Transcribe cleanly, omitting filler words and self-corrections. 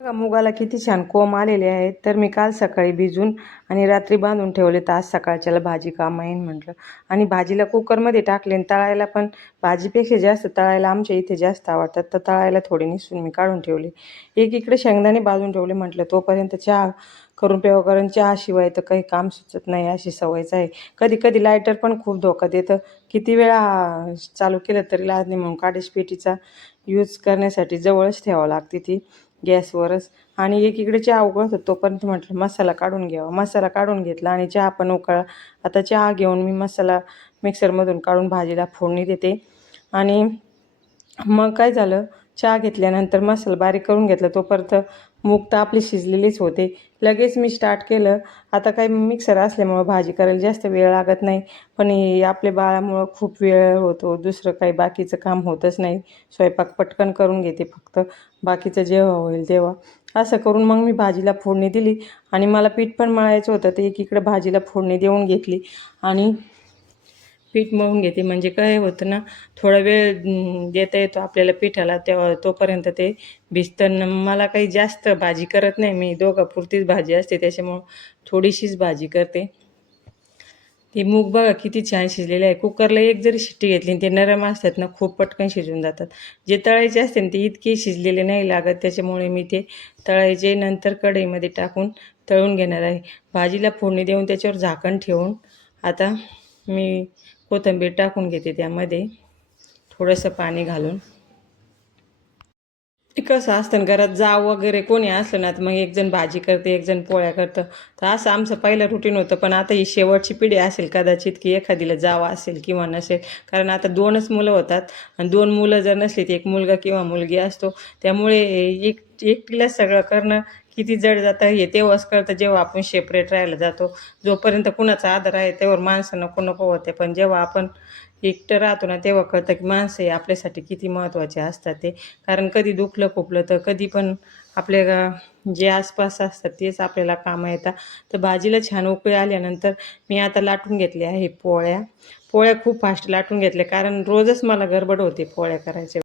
बघा मुगाला किती छान कोंब आलेले आहेत. तर मी काल सकाळी भिजून आणि रात्री बांधून ठेवले, तर आज सकाळच्याला भाजी काम येईन म्हटलं. आणि भाजीला कुकरमध्ये टाकले आणि तळायला पण भाजीपेक्षा जास्त तळायला आमच्या इथे जास्त आवडतात, तर तळायला थोडी निसून मी काढून ठेवले. एक इकडे शेंगदाणे भाजून ठेवले, म्हटलं तोपर्यंत चहा करून प्यावं, कारण चहाशिवाय तर काही काम सुचत नाही अशी सवयच आहे. कधी कधी लायटर पण खूप धोका देतं. किती वेळा चालू केलं तरी लाज नाही, म्हणून काडीश पेटीचा यूज करण्यासाठी जवळच ठेवावं लागते ती गॅसवरच. आणि एकीकडे चहा उकळत होतो, तोपर्यंत म्हटलं मसाला काढून घ्यावा. मसाला काढून घेतला आणि चहा पण उकळला. आता चहा घेऊन मी मसाला मिक्सरमधून काढून भाजीला फोडणी देते. आणि मग काय झालं, चहा घेतल्यानंतर मसाला बारीक करून घेतला, तोपर्यंत मूग तर आपली शिजलेलीच होते. लगेच मी स्टार्ट केलं. आता काही मिक्सर असल्यामुळं भाजी करायला जास्त वेळ लागत नाही, पण हे आपल्या बाळामुळं खूप वेळ होतो. दुसरं काही बाकीचं काम होतच नाही. स्वयंपाक पटकन करून घेते, फक्त बाकीचं जेव्हा होईल तेव्हा. असं करून मग मी भाजीला फोडणी दिली. आणि मला पीठ पण मळायचं होतं, तर एकीकडे भाजीला फोडणी देऊन घेतली आणि पीठ मळून घेते. म्हणजे काय होतं ना, थोडा वेळ देता येतो आपल्याला पिठाला, तेव्हा तोपर्यंत ते भिजतं. मला काही जास्त भाजी करत नाही मी, दोघापुरतीच भाजी असते, त्याच्यामुळं थोडीशीच भाजी करते. ते मूग बघा किती छान शिजलेले आहे. कुकरला एक जरी शिट्टी घेतली आणि ते नरम असतात ना, खूप पटकन शिजून जातात. जे तळायचे असते ना, ते इतके शिजलेले नाही लागत, त्याच्यामुळे मी ते तळायचे नंतर कढईमध्ये टाकून तळून घेणार आहे. भाजीला फोडणी देऊन त्याच्यावर झाकण ठेवून आता मी कोथिंबीर टाकून घेते त्यामध्ये, थोडंसं पाणी घालून. ते कसं असतं ना, घरात जाव वगैरे कोणी असलं ना, तर मग एकजण भाजी करते, एकजण पोळ्या करतं. तर असं आमचं पहिलं रुटीन होतं. पण आता ही शेवटची पिढी असेल कदाचित, की एखादीला जाव असेल किंवा नसेल. कारण आता 2च मुलं होतात आणि 2 मुलं जर नसली तर एक मुलगा किंवा मुलगी असतो. त्यामुळे एकटीलाच सगळं करणं किती जड जातं हे तेव्हाच कळतं, जेव्हा आपण सेपरेट राहायला जातो. जोपर्यंत कुणाचा आदर आहे तेव्हा माणसं नको नको होते, पण जेव्हा आपण एकटं राहतो ना, तेव्हा कळतं की माणसं हे आपल्यासाठी किती महत्त्वाचे असतात ते. कारण कधी दुखलं खुपलं तर कधी पण आपल्या जे आसपास असतात तेच आपल्याला कामं येतात. तर भाजीला छान उकळी आल्यानंतर मी आता लाटून घेतले आहे पोळ्या. पोळ्या खूप फास्ट लाटून घेतल्या, कारण रोजच मला गडबड होते पोळ्या करायच्या.